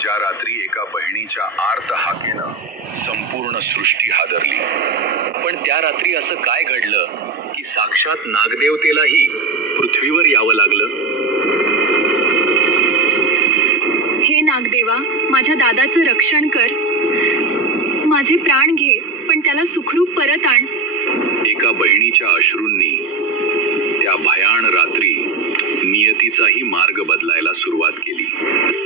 ज्या रात्री एका बहिणीच्या आर्त हाकेनं संपूर्ण सृष्टी हादरली. पण त्या रात्री असं काय घडलं की साक्षात नागदेवतेलाही पृथ्वीवर यावं लागलं? हे नागदेवा, माझ्या दादाचं रक्षण कर. माझे प्राण घे, पण त्याला सुखरूप परत आण. एका बहिणीच्या अश्रूंनी त्या भयाण रात्री नियतीचाही मार्ग बदलायला सुरुवात केली.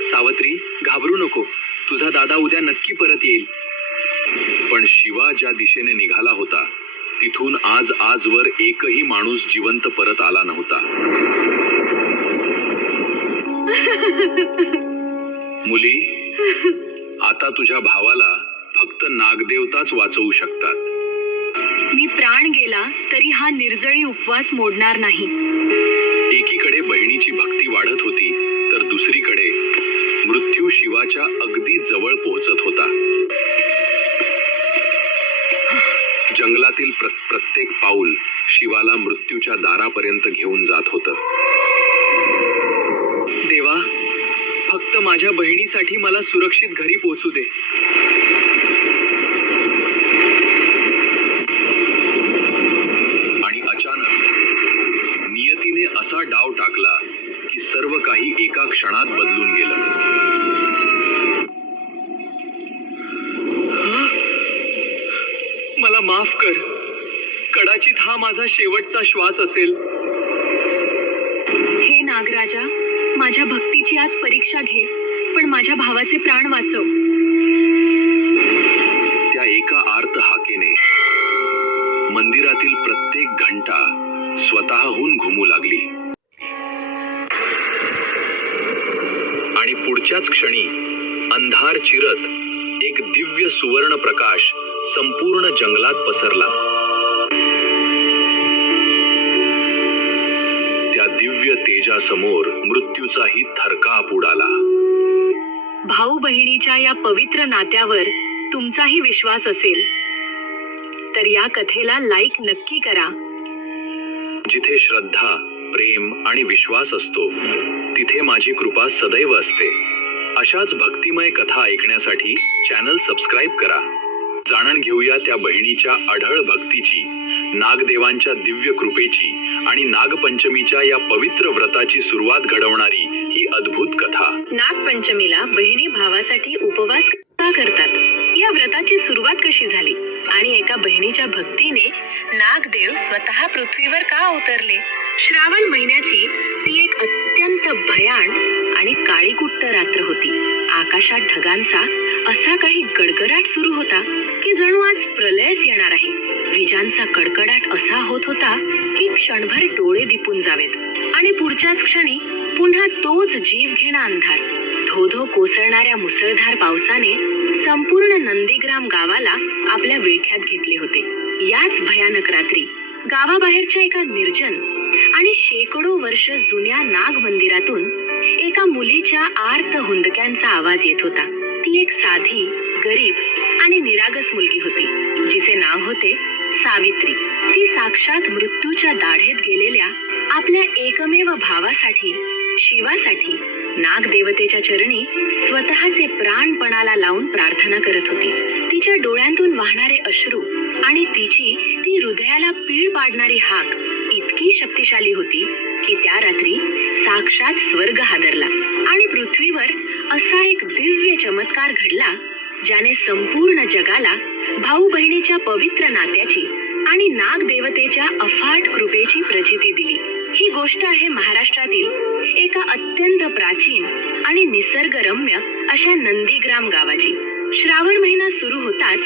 सावित्री, घाबरू नको, तुझा दादा उद्या नक्की परत येईल. पण शिवा ज्या दिशेने निघाला होता तिथून आजवर एकही माणूस जिवंत परत आला नव्हता. मुली, आता तुझ्या भावाला फक्त नागदेवताच वाचवू शकतात. मी प्राण गेला तरी हा निर्जळी उपवास मोडणार नाही. एकीकडे बहिणीची भक्ती वाढत होती तर दुसरीकडे मृत्यू शिवाच्या अगदी जवळ पोहोचत होता. जंगलातील प्रत्येक पाऊल शिवाला मृत्यूच्या दारापर्यंत घेऊन जात होतं. देवा, फक्त माझ्या बहिणीसाठी मला सुरक्षित घरी पोहोचू दे. आणि अचानक नियतीने असा डाव टाकला की सर्व काही एका क्षणात बदलून गेलं. मला माफ कर, कदाचित हा माझा शेवटचा श्वास असेल. हे नागराजा, माझ्या भक्तीची आज परीक्षा घे, पण माझ्या भावाचे प्राण वाचव. त्या एका आर्त हाकेने मंदिरातील प्रत्येक घंटा स्वतःहून घुमू लागली. आणि पुढच्याच क्षणी अंधार चिरत एक दिव्य सुवर्ण प्रकाश संपूर्ण जंगलात पसरला. त्या दिव्य तेजासमोर मृत्यूचाही थरकाप उडाला. भाऊ बहिणीच्या या पवित्र नात्यावर तुमचाही विश्वास असेल तर या कथेला लाईक नक्की करा. जिथे श्रद्धा, प्रेम आणि विश्वास असतो तिथे माझी कृपा सदैव असते. अशाच भक्तिमय कथा ऐकण्यासाठी चॅनल सबस्क्राईब करा. जाणून घेऊया त्या बहिणीच्या अढळ भक्तीची, नागदेवांच्या दिव्य कृपेची आणि नागपंचमीच्या या पवित्र व्रताची सुरुवात घडवणारी ही अद्भुत कथा. नागपंचमीला बहिणी भावासाठी उपवास का करतात? या व्रताची सुरुवात कशी झाली आणि एका बहिणीच्या भक्तीने नागदेव स्वतः पृथ्वीवर का अवतरले? श्रावण महिन्याची ती एक अत्यंत भयाण आणि काळीकुट्ट रात्र होती. आकाशात ढगांचा असा काही गडगडाट सुरू होता की जणू आज प्रलयच येणार आहे. विजांचा कडकडाट असा होत होता की क्षणभर डोळे दिपून जावेत आणि पुढच्याच क्षणी पुन्हा तोच जीवघेणा अंधार. धोधो कोसळणाऱ्या मुसळधार पावसाने संपूर्ण नंदीग्राम गावाला आपल्या विळख्यात घेतले होते. याच भयानक रात्री गावाबाहेरच्या एका निर्जन आणि शेकडो वर्ष जुन्या नाग मंदिरातून एका मुलीच्या आर्त हुंदक्यांचा आवाज येत होता. ती एक साधी, गरीब आणि निरागस मुलगी होती जिचे नाव होते सावित्री. ती साक्षात मृत्यूच्या दाढेत गेलेल्या आपल्या एकमेव भावासाठी, शिवासाठी नागदेवतेच्या चरणी स्वतःचे प्राणपणाला लावून प्रार्थना करत होती. तिच्या डोळ्यांतून वाहणारे अश्रू आणि तिची ती हृदयाला पीळ पाडणारी हाक इतकी शक्तिशाली होती की त्या रात्री साक्षात स्वर्ग हादरला आणि पृथ्वीवर असा एक दिव्य चमत्कार घडला ज्याने संपूर्ण जगाला भाऊ बहिणीच्या पवित्र नात्याची आणि नागदेवतेच्या अफाट कृपेची प्रचिती दिली. ही गोष्ट आहे महाराष्ट्रातील एका अत्यंत प्राचीन आणि निसर्गरम्य अशा नंदीग्राम गावाची. श्रावण महिना सुरू होताच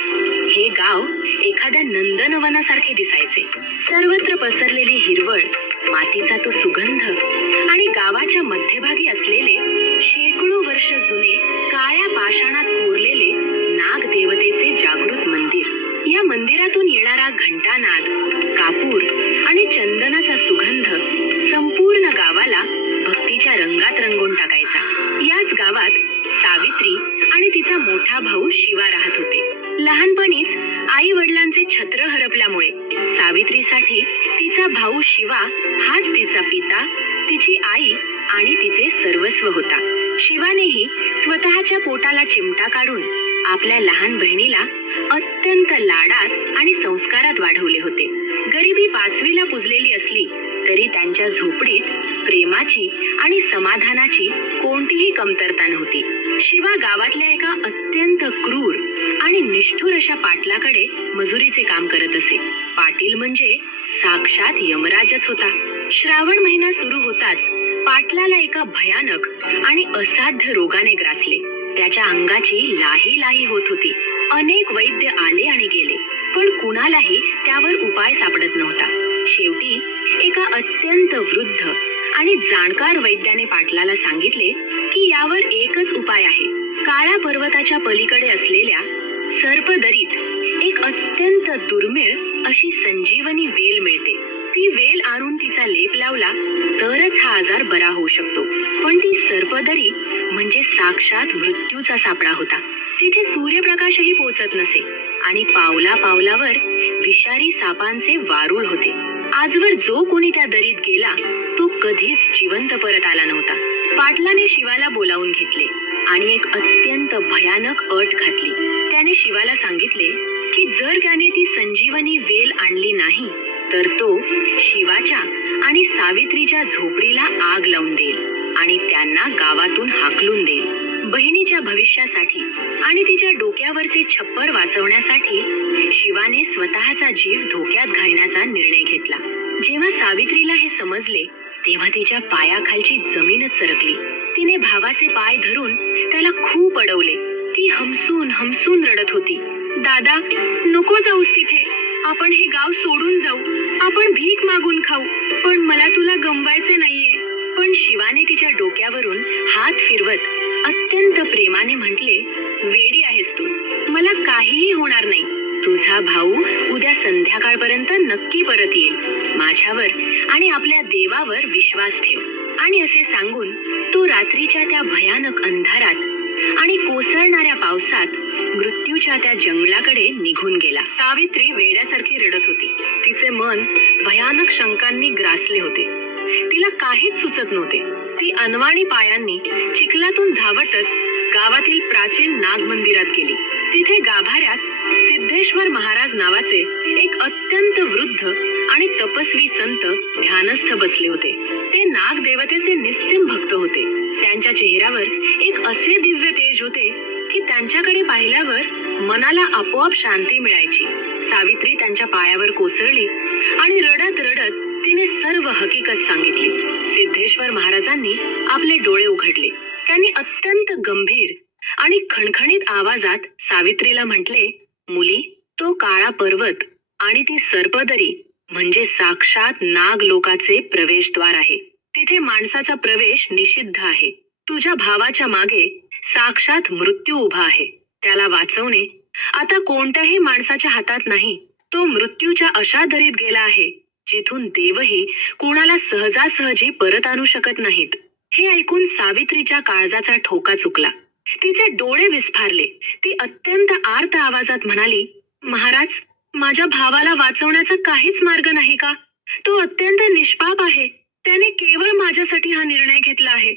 हे गाव एखाद्या नंदनवनासारखे दिसायचे. सर्वत्र पसरलेली हिरवळ, मातीचा तो सुगंध आणि गावाच्या मध्यभागी असलेले शेकडो वर्ष जुने काळ्या पाषाणात कोरलेले नागदेवतेचे जागृत मंदिर. या मंदिरातून येणारा घंटानाद, कापूर आणि चंदनाचा सुगंध संपूर्ण गावाला भक्तीच्या रंगात रंगवून टाकायचा. याच गावात सावित्री आणि तिचा मोठा भाऊ शिवा राहत होते. लहानपणीच आई वडिलांचे छत्र हरपल्यामुळे सावित्रीसाठी तिचा भाऊ शिवा हाच तिचा पिता, तिची आई आणि तिचे सर्वस्व होता. शिवानेही स्वतःच्या पोटाला चिमटा काढून आपल्या लहान बहिणीला अत्यंत लाडात आणि संस्कारात वाढवले होते. गरिबी 5वीला पुजलेली असली तरी त्यांच्या झोपडीत प्रेमाची आणि समाधानाची कोणतीही कमतरता नव्हती. शिवा गावातल्या एका अत्यंत क्रूर आणि निष्ठुर अशा पाटलाकडे मजुरीचे काम करत असे. पाटील म्हणजे साक्षात यमराजच होता. श्रावण महिना सुरू होताच पाटलाला एका भयानक आणि असाध्य रोगाने ग्रासले. त्याच्या अंगाची लाही लाही होत होती. अनेक वैद्य आले आणि गेले, पण कुणालाही त्यावर उपाय सापडत नव्हता. शेवटी एका अत्यंत वृद्ध आणि जाणकार वैद्याने पाटलाला सांगितले की यावर एकच उपाय आहे. काळ्या पर्वताच्या पलीकडे असलेल्या सर्पदरीत एक अत्यंत दुर्मिळ अशी संजीवनी वेल मिळते. ती वेल आणून तिचा लेप लावला तरच हा आजार बरा होऊ शकतो. पण ती सर्पदरी म्हणजे साक्षात मृत्यूचा सापळा होता. तिथे सूर्यप्रकाशही पोचत नसे आणि पावला पावलावर विषारी सापांचे वारूळ होते. आजवर जो कोणी त्या दरीत गेला तो कधीच जिवंत परत आला नव्हता. पाटलाने शिवाला बोलावून घेतले आणि एक अत्यंत भयानक अट घातली. त्याने शिवाला सांगितले की जर त्याने ती संजीवनी वेल आणली नाही तर तो शिवाच्या आणि सावित्रीच्या झोपडीला आग लावून देईल आणि त्यांना गावातून हाकलून देईल. बहिणीच्या भविष्यासाठी आणि तिच्या डोक्यावरचे छप्पर वाचवण्यासाठी शिवाने स्वतःचा जीव धोक्यात घालण्याचा निर्णय घेतला. जेव्हा सावित्रीला हे समजले तेव्हा तिच्या पायाखालची जमीनच सरकली. तिने भावाचे पाय धरून त्याला खूप अडवले. ती हमसून हमसून रडत होती. दादा, नको जाऊस तिथे. आपण हे गाव सोडून जाऊ. आपण भीक मागून खाऊ. पण मला तुला गमवायचे नाहीये. पण शिवाने तिच्या डोक्यावरून हात फिरवत अत्यंत प्रेमाने म्हटले, वेडी आहेस तू. मला काहीही होणार नाही. तुझा भाऊ उद्या संध्याकाळपर्यंत नक्की परत येईल. माझ्यावर आणि आपल्या देवावर विश्वास ठेव. आणि असे सांगून तो रात्रीच्या त्या भयानक अंधारात आणि कोसळणाऱ्या पावसात मृत्यूच्या त्या जंगलाकडे निघून गेला. सावित्री वेड्यासारखी रडत होती. तिचे मन भयानक शंकांनी ग्रासले होते. तिला काहीच सुचत नव्हते. ती अनवाणी पायांनी चिखलातून धावतच गावातील प्राचीन नाग मंदिरात गेली. तिथे गाभाऱ्यात सिद्धेश्वर महाराज नावाचे एक अत्यंत वृद्ध आणि तपस्वी संत ध्यानस्थ बसले होते. ते नाग देवतेचे निस्सीम भक्त होते. त्यांच्या चेहऱ्यावर एक असे दिव्य तेज होते की त्यांच्याकडे पाहिल्यावर मनाला आपोआप शांती मिळायची. सावित्री त्यांच्या पायावर कोसळली आणि रडत रडत तिने सर्व हकीकत सांगितली. सिद्धेश्वर महाराजांनी आपले डोळे उघडले. त्यांनी अत्यंत गंभीर आणि खणखणीत आवाजात सावित्रीला म्हटले, मुली, तो काळा पर्वत आणि ती सर्पदरी म्हणजे साक्षात नाग लोकाचे प्रवेशद्वार आहे. तिथे माणसाचा प्रवेश निषिद्ध आहे. तुझ्या भावाच्या मागे साक्षात मृत्यू उभा आहे. त्याला वाचवणे आता कोणत्याही माणसाच्या हातात नाही. तो मृत्यूच्या अशा दरीत गेला आहे जिथून देवही कोणाला सहजासहजी परत आणू शकत नाहीत. हे ऐकून सावित्रीच्या काळजाचा ठोका चुकला. तिचे डोळे विस्फारले. ती अत्यंत आर्त आवाजात म्हणाली, महाराज, माझ्या भावाला वाचवण्याचा काहीच मार्ग नाही का? तो अत्यंत निष्पाप आहे. त्याने केवळ माझ्यासाठी हा निर्णय घेतला आहे.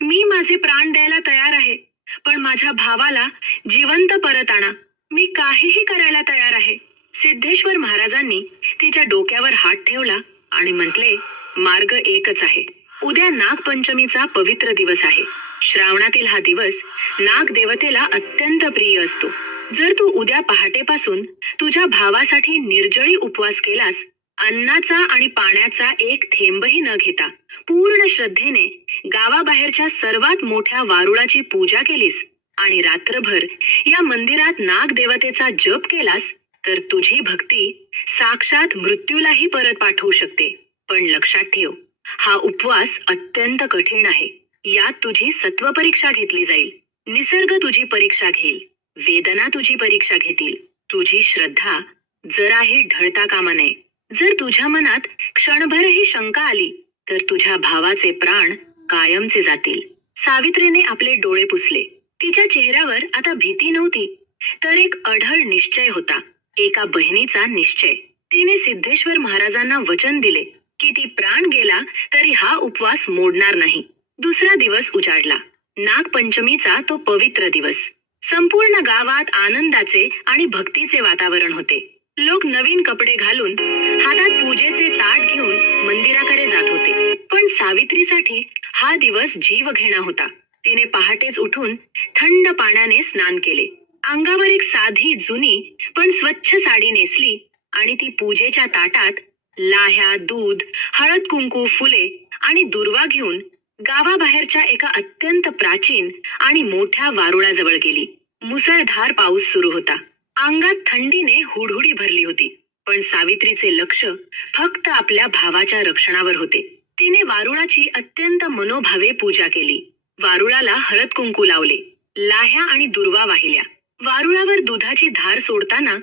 मी माझे प्राण द्यायला तयार आहे, पण माझ्या भावाला जिवंत परत आणा. मी काहीही करायला तयार आहे. सिद्धेश्वर महाराजांनी तिच्या डोक्यावर हात ठेवला आणि म्हटले, मार्ग एकच आहे. उद्या नागपंचमीचा पवित्र दिवस आहे. श्रावणातील हा दिवस नाग देवतेला अत्यंत प्रिय असतो. जर तू उद्या पहाटेपासून तुझ्या भावासाठी निर्जळी उपवास केलास, अन्नाचा आणि पाण्याचा एक थेंबही न घेता पूर्ण श्रद्धेने गावाबाहेरच्या सर्वात मोठ्या वारुळाची पूजा केलीस आणि रात्रभर या मंदिरात नाग देवतेचा जप केलास तर तुझी भक्ती साक्षात मृत्यूलाही परत पाठवू शकते. पण लक्षात ठेव, हा उपवास अत्यंत कठीण आहे. यात तुझी सत्व परीक्षा घेतली जाईल. निसर्ग तुझी परीक्षा घेईल. वेदना तुझी परीक्षा घेतील. तुझी श्रद्धा जराही ढळता कामा नये. जर तुझ्या मनात क्षणभरही शंका आली तर तुझ्या भावाचे प्राण कायमचे जातील. सावित्रीने आपले डोळे पुसले. तिच्या चेहऱ्यावर आता भीती नव्हती, तर एक अढळ निश्चय होता. एका बहिणीचा निश्चय. तिने सिद्धेश्वर महाराजांना वचन दिले की ती प्राण गेला तरी हा उपवास मोडणार नाही. दुसरा दिवस उजाडला. नागपंचमीचा तो पवित्र दिवस. संपूर्ण गावात आनंदाचे आणि भक्तीचे वातावरण होते. लोक नवीन कपडे घालून हातात पूजेचे ताट घेऊन मंदिराकडे जात होते. पण सावित्रीसाठी हा दिवस जीवघेणा होता. तिने पहाटेच उठून थंड पाण्याने स्नान केले. अंगावर एक साधी जुनी पण स्वच्छ साडी नेसली आणि ती पूजेच्या ताटात लाह्या, दूध, हळद कुंकू, फुले आणि दुर्वा घेऊन गावाबाहेरच्या एका अत्यंत प्राचीन आणि मोठ्या वारुळाजवळ गेली. मुसळधार पाऊस सुरू होता. अंगात थंडीने हुडहुडी भरली होती. पण सावित्रीचे लक्ष फक्त आपल्या भावाच्या रक्षणावर होते. तिने वारुळाची अत्यंत मनोभावे पूजा केली. वारुळाला हळद कुंकू लावले, लाह्या आणि दुर्वा वाहिल्या. वारुळावर दुधाची धार सोडताना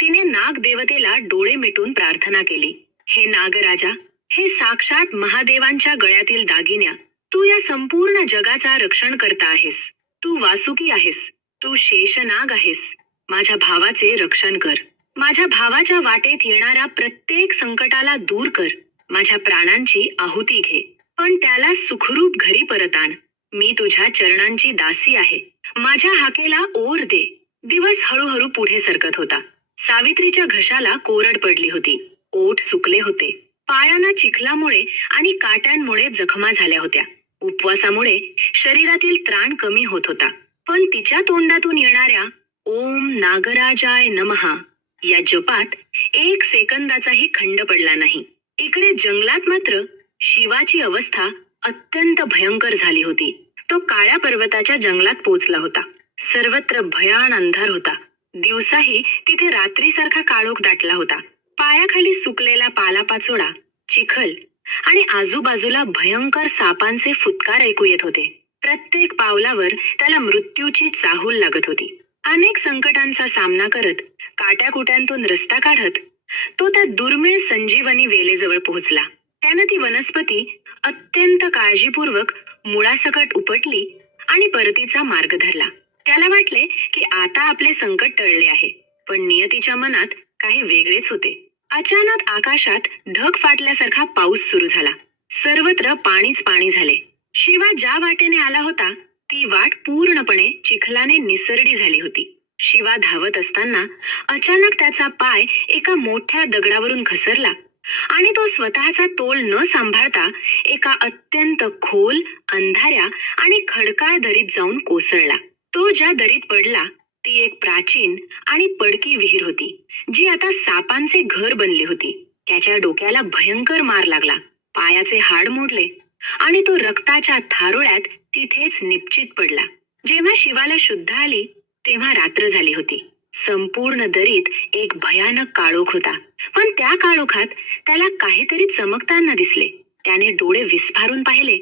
तिने नाग देवतेला डोळे मिटून प्रार्थना केली. हे नागराजा, हे साक्षात महादेवांच्या गळ्यातील दागिन्या, तू या संपूर्ण जगाचा रक्षण करता आहेस. तू वासुकी आहेस, तू शेषनाग आहेस. माझ्या भावाचे रक्षण कर. माझ्या भावाच्या वाटेत येणाऱ्या प्रत्येक संकटाला दूर कर. माझ्या प्राणांची आहुती घे, पण त्याला सुखरूप घरी परत आण. मी तुझ्या चरणांची दासी आहे. माझ्या हाकेला ओर दे. दिवस हळूहळू पुढे सरकत होता. सावित्रीच्या घशाला कोरड पडली होती. ओठ सुकले होते. पायांना चिखलामुळे आणि काट्यांमुळे जखमा झाल्या होत्या. उपवासामुळे शरीरातील त्राण कमी होत होता. पण तिच्या तोंडातून येणाऱ्या ओम नागराजाय नमः या जपात एक सेकंदाचाही खंड पडला नाही. इकडे जंगलात मात्र शिवाची अवस्था अत्यंत भयंकर झाली होती. तो काळ्या पर्वताच्या जंगलात पोहोचला होता. सर्वत्र भयान अंधार होता. दिवसाही तिथे रात्रीसारखा काळोख दाटला होता. पायाखाली सुकलेला पालापाचोळा, चिखल आणि आजूबाजूला भयंकर सापांचे फुटकार ऐकू येत होते. प्रत्येक पावलावर त्याला मृत्यूची चाहूल लागत होती. अनेक संकटांचा सामना करत काट्याकुट्यांतून रस्ता काढत तो त्या दुर्मिळ संजीवनी वेलेजवळ पोहोचला. त्यानं ती वनस्पती अत्यंत काळजीपूर्वक मुळासकट उपटली आणि परतीचा मार्ग धरला. त्याला वाटले की आता आपले संकट टळले आहे. पण नियतीच्या मनात काही वेगळेच होते. अचानक आकाशात ढग फाटल्यासारखा पाऊस सुरू झाला. सर्वत्र पाणीच पाणी झाले. शिवा ज्या वाटेने आला होता ती वाट पूर्णपणे चिखलाने निसरडी झाली होती. शिवा धावत असताना अचानक त्याचा पाय एका मोठ्या दगडावरून घसरला आणि तो स्वतःचा तोल न सांभाळता एका अत्यंत खोल, अंधाऱ्या आणि खडकाळ दरीत जाऊन कोसळला. तो ज्या दरीत पडला ती एक प्राचीन आणि पडकी विहीर होती, जी आता सापांचे घर बनली होती. त्याच्या डोक्याला भयंकर मार लागला. पायाचे हाड मोडले आणि तो रक्ताच्या थारोळ्यात तिथेच निपचित पडला. जेव्हा शिवाला शुद्ध आली तेव्हा रात्र झाली होती. संपूर्ण दरीत एक भयानक काळोख होता. पण त्या काळोखात त्याला काहीतरी चमकताना दिसले. त्याने डोळे विस्फारून पाहिले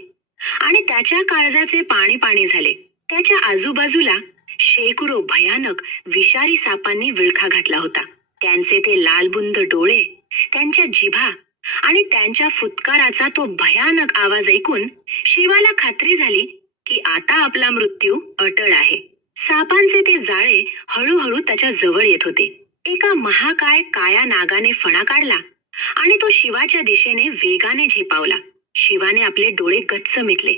आणि त्याच्या काळजाचे पाणी पाणी झाले. त्याच्या आजूबाजूला शेकडो भयानक विषारी सापांनी विळखा घातला होता. त्यांचे ते लालबुंद डोळे, त्यांच्या जिभा आणि त्यांच्या फुटकाराचा तो भयानक आवाज ऐकून शिवाला खात्री झाली की आता आपला मृत्यू अटळ आहे. सापांचे ते जाळे हळूहळू त्याच्या जवळ येत होते. एका महाकाय काळ्या नागाने फणा काढला आणि तो शिवाच्या दिशेने वेगाने झेपावला. शिवाने आपले डोळे गच्च मिटले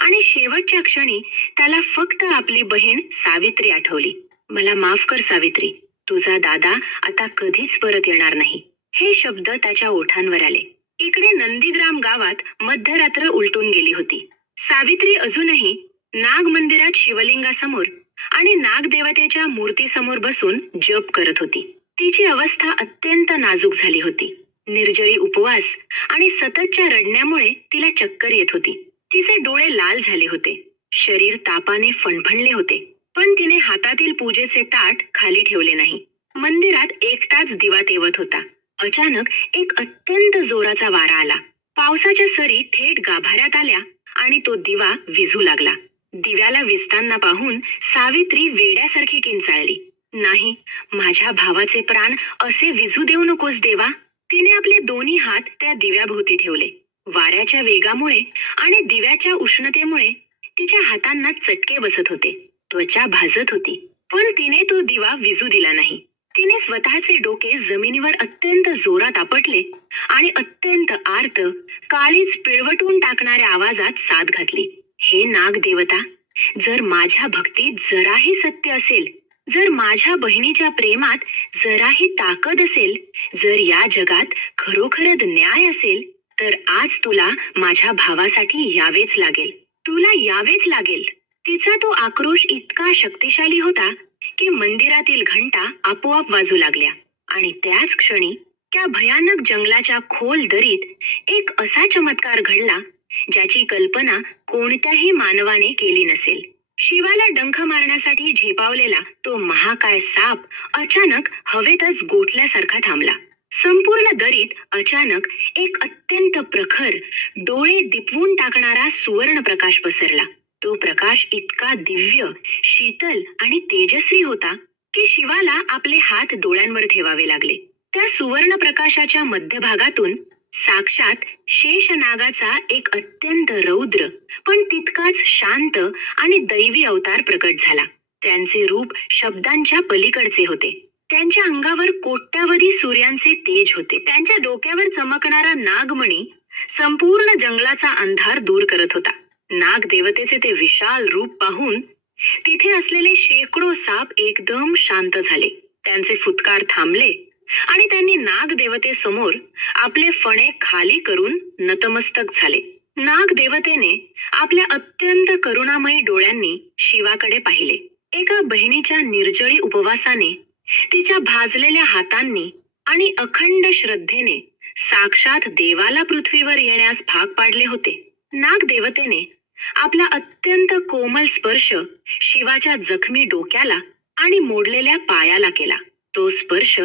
आणि शेवटच्या क्षणी त्याला फक्त आपली बहीण सावित्री आठवली. मला माफ कर सावित्री, तुझा दादा आता कधीच परत येणार नाही. हे शब्द त्याच्या ओठांवर आले. इकडे नंदीग्राम गावात मध्यरात्र उलटून गेली होती. सावित्री अजूनही नाग मंदिरात शिवलिंगासमोर आणि नागदेवतेच्या मूर्तीसमोर बसून जप करत होती. तिची अवस्था अत्यंत नाजूक झाली होती. निर्जळी उपवास आणि सततच्या रडण्यामुळे तिला चक्कर येत होती. तिचे डोळे लाल झाले होते. शरीर तापाने फणफणले होते. पण तिने हातातील पूजेचे ताट खाली ठेवले नाही. मंदिरात एकटाच दिवा तेवत होता. अचानक एक अत्यंत जोराचा वारा आला. पावसाच्या सरी थेट गाभाऱ्यात आल्या आणि तो दिवा विझू लागला. दिव्याला विझताना पाहून सावित्री वेड्यासारखी किंचाळली. नाही, माझ्या भावाचे प्राण असे विझू देऊ नकोस देवा. तिने आपले दोन्ही हात त्या दिव्याभोवती ठेवले. वाऱ्याच्या वेगामुळे आणि दिव्याच्या उष्णतेमुळे तिच्या हातांना चटके बसत होते. त्वचा भाजत होती. पण तिने तो दिवा विझू दिला नाही. तिने स्वतःचे डोके जमिनीवर अत्यंत जोरात आपटले आणि अत्यंत आर्त, काळीज पिळवटून टाकणाऱ्या आवाजात साद घातली. हे नाग देवता, जर माझ्या भक्तीत जराही सत्य असेल, जर माझ्या बहिणीच्या प्रेमात जराही ताकद असेल, जर या जगात खरोखरच न्याय असेल, तर आज तुला माझ्या भावासाठी यावेच लागेल. तुला यावेच लागेल. तिचा तो आक्रोश इतका शक्तिशाली होता की मंदिरातील घंटा आपोआप वाजू लागल्या आणि त्याच क्षणी त्या भयानक जंगलाच्या खोल दरीत एक असा चमत्कार घडला ज्याची कल्पना कोणत्याही मानवाने केली नसेल. शिवाला डंख मारण्यासाठी झेपावलेला तो महाकाय साप अचानक हवेतच गोठल्यासारखा थांबला. संपूर्ण दरीत अचानक एक अत्यंत प्रखर, डोळे दिपवून टाकणारा सुवर्ण प्रकाश पसरला. तो प्रकाश इतका दिव्य, शीतल आणि तेजस्वी होता की शिवाला आपले हात डोळ्यांवर ठेवावे लागले. त्या सुवर्ण प्रकाशाच्या मध्यभागातून साक्षात शेषनागाचा एक अत्यंत रौद्र पण तितकाच शांत आणि दैवी अवतार प्रकट झाला. त्यांचे रूप शब्दांच्या पलीकडचे होते. त्यांच्या अंगावर कोट्यावधी सूर्यांचे तेज होते. त्यांच्या डोक्यावर चमकणारा नागमणी संपूर्ण जंगलाचा अंधार दूर करत होता. नाग देवतेचे ते विशाल रूप पाहून तिथे असलेले शेकडो साप एकदम शांत झाले. त्यांचे फुटकार थांबले आणि त्यांनी नाग देवतेसमोर आपले फणे खाली करून नतमस्तक झाले. नाग देवतेने आपल्या अत्यंत करुणामयी डोळ्यांनी शिवाकडे पाहिले. एका बहिणीच्या निर्जळी उपवासाने, तिच्या भाजलेल्या हातांनी आणि अखंड श्रद्धेने साक्षात देवाला पृथ्वीवर येण्यास भाग पाडले होते. नाग देवतेने आपला अत्यंत कोमल स्पर्श शिवाच्या जखमी डोक्याला आणि मोडलेल्या पायाला केला. तो स्पर्श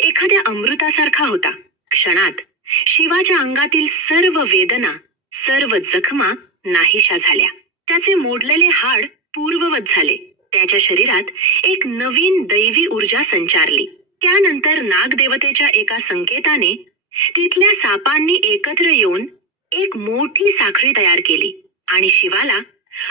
एखाद्या अमृतासारखा होता. क्षणात शिवाच्या अंगातील सर्व वेदना, सर्व जखमा नाहीशा झाल्या. त्याचे मोडलेले हाड पूर्ववत झाले. त्याच्या शरीरात एक नवीन दैवी ऊर्जा संचारली. त्यानंतर नागदेवतेच्या एका संकेताने तिथल्या सापांनी एकत्र येऊन एक मोठी साखळी तयार केली आणि शिवाला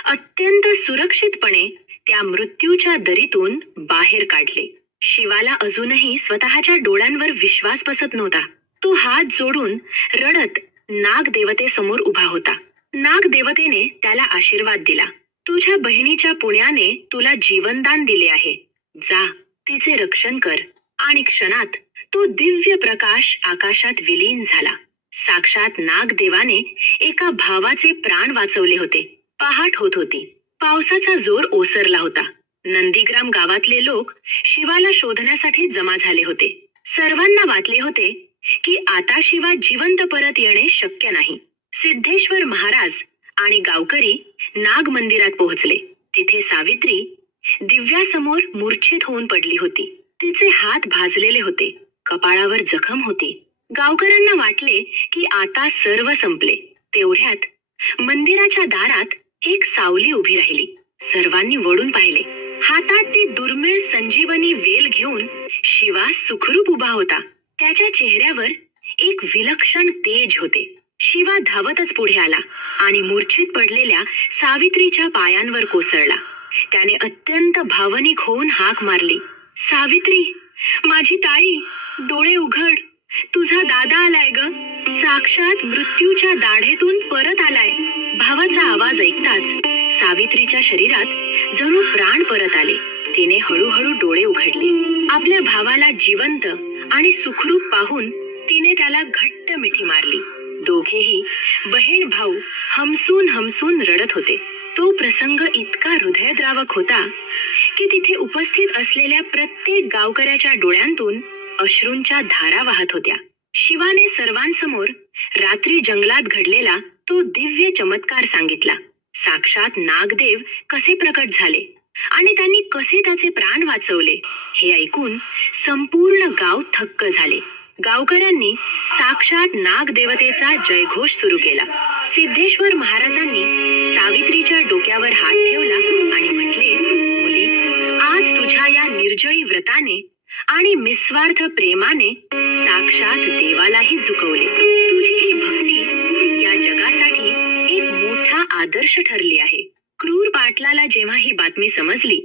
अत्यंत सुरक्षितपणे त्या मृत्यूच्या दरीतून बाहेर काढले. शिवाला अजूनही स्वतःच्या डोळ्यांवर विश्वास बसत नव्हता. तो हात जोडून रडत नागदेवतेसमोर उभा होता. नागदेवतेने त्याला आशीर्वाद दिला. तुझ्या बहिणीच्या पुण्याने तुला जीवनदान दिले आहे. जा, तिचे रक्षण कर. आणि क्षणात तो दिव्य प्रकाश आकाशात विलीन झाला. साक्षात नागदेवाने एका भावाचे प्राण वाचवले होते. पहाट होत होती. पावसाचा जोर ओसरला होता. नंदीग्राम गावातले लोक शिवाला शोधण्यासाठी जमा झाले होते. सर्वांना वाटले होते की आता शिवा जिवंत परत येणे शक्य नाही. सिद्धेश्वर महाराज आणि गावकरी नाग मंदिरात पोहोचले. तिथे सावित्री दिव्यासमोर मूर्छित होऊन पडली होती. तिचे हात भाजलेले होते. कपाळावर जखम होती. गावकऱ्यांना वाटले की आता सर्व संपले. तेवढ्यात मंदिराच्या दारात एक सावली उभी राहिली. सर्वांनी वळून पाहिले. हातात ती दुर्मिळ संजीवनी वेल घेऊन शिवा सुखरूप उभा होता. त्याच्या चेहऱ्यावर एक विलक्षण तेज होते. शिवा धावतच पुढे आला आणि मूर्छित पडलेल्या सावित्रीच्या पायांवर कोसळला. त्याने अत्यंत भावनिक होऊन हाक मारली, सावित्री, माझी ताई, डोळे उघड. तुझा दादा आलाय ग. साक्षात मृत्यूच्या दाढेतून परत आलाय. भावाचा आवाज ऐकताच सावित्रीच्या शरीरात जणू प्राण परत आले. तिने हळूहळू डोळे उघडले. आपल्या भावाला जिवंत आणि सुखरूप पाहून तिने त्याला घट्ट मिठी मारली. दोघेही बहीण भाऊ हमसून हमसून रडत होते. तो प्रसंग इतका हृदयद्रावक होता की तिथे उपस्थित असलेल्या प्रत्येक गावकऱ्याच्या डोळ्यांतून अश्रूंच्या धारा वाहत होत्या. शिवाने सर्वांसमोर रात्री जंगलात घडलेला तो दिव्य चमत्कार सांगितला. साक्षात नागदेव कसे प्रकट झाले आणि त्यांनी कसे त्याचे प्राण वाचवले हे ऐकून संपूर्ण गाव थक्क झाले. गावकऱ्यांनी साक्षात नागदेवतेचा जयघोष सुरू केला. सिद्धेश्वर महाराजांनी सावित्रीच्या डोक्यावर हात ठेवला आणि म्हटले, मुली, आज तुझ्या या निर्जयी व्रताने आणि निस्वार्थ प्रेमाने साक्षात देवालाही झुकवले. तुझी ही भक्ती या जगासाठी एक मोठा आदर्श ठरली आहे. क्रूर पाटलाला जेव्हा ही बातमी समजली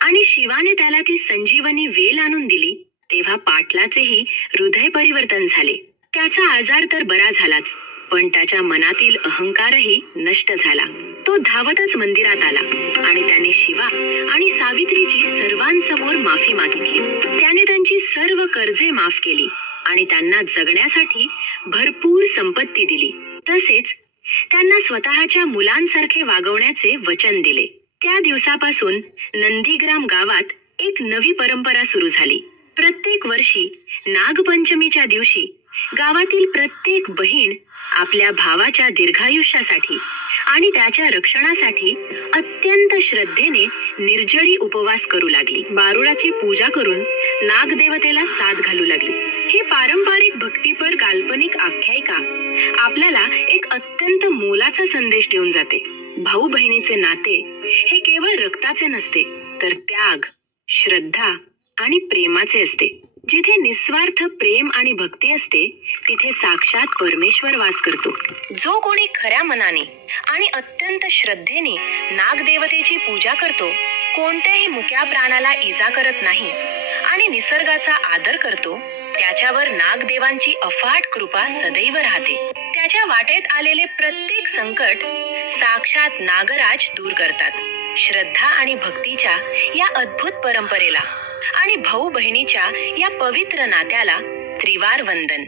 आणि शिवाने त्याला ती संजीवनी वेल आणून दिली, तेव्हा पाटलाचेही हृदय परिवर्तन झाले. त्याचा आजार तर बरा झालाच, पण त्याच्या मनातील अहंकारही नष्ट झाला. तो धावतच मंदिरात आला आणि त्याने शिवा आणि सावित्रीची सर्वांसमोर माफी मागितली. त्याने त्यांची सर्व कर्जे माफ केली आणि त्यांना जगण्यासाठी भरपूर संपत्ती दिली. तसेच त्यांना स्वतःच्या मुलांसारखे वागवण्याचे वचन दिले. त्या दिवसापासून नंदीग्राम गावात एक नवी परंपरा सुरू झाली. प्रत्येक वर्षी नागपंचमीच्या दिवशी गावातील प्रत्येक बहीण आपल्या भावाच्या दीर्घायुष्यासाठी आणि त्याच्या रक्षणासाठी अत्यंत श्रद्धेने निर्जळी उपवास करू लागली. बारुळाची पूजा करून नागदेवतेला साथ घालू लागली. ही पारंपरिक भक्तिपर काल्पनिक आख्यायिका आपल्याला एक अत्यंत मोलाचा संदेश देऊन जाते. भाऊ बहिणीचे नाते हे केवळ रक्ताचे नसते, तर त्याग, श्रद्धा आणि प्रेमाचे असते. जिथे निस्वार्थ प्रेम आणि भक्ती असते, तिथे साक्षात परमेश्वर वास करतो. जो कोणी खऱ्या मनाने आणि अत्यंत श्रद्धेने नागदेवतेची पूजा करतो, कोणत्याही मुक्या प्राणाला इजा करत नाही आणि निसर्गाचा आदर करतो, त्याच्यावर नागदेवांची अफाट कृपा सदैव राहते. त्याच्या वाटेत आलेले प्रत्येक संकट साक्षात नागराज दूर करतात. श्रद्धा आणि भक्तीच्या या अद्भुत परंपरेला आणि भाऊ बहिणीच्या या पवित्र नात्याला त्रिवार वंदन.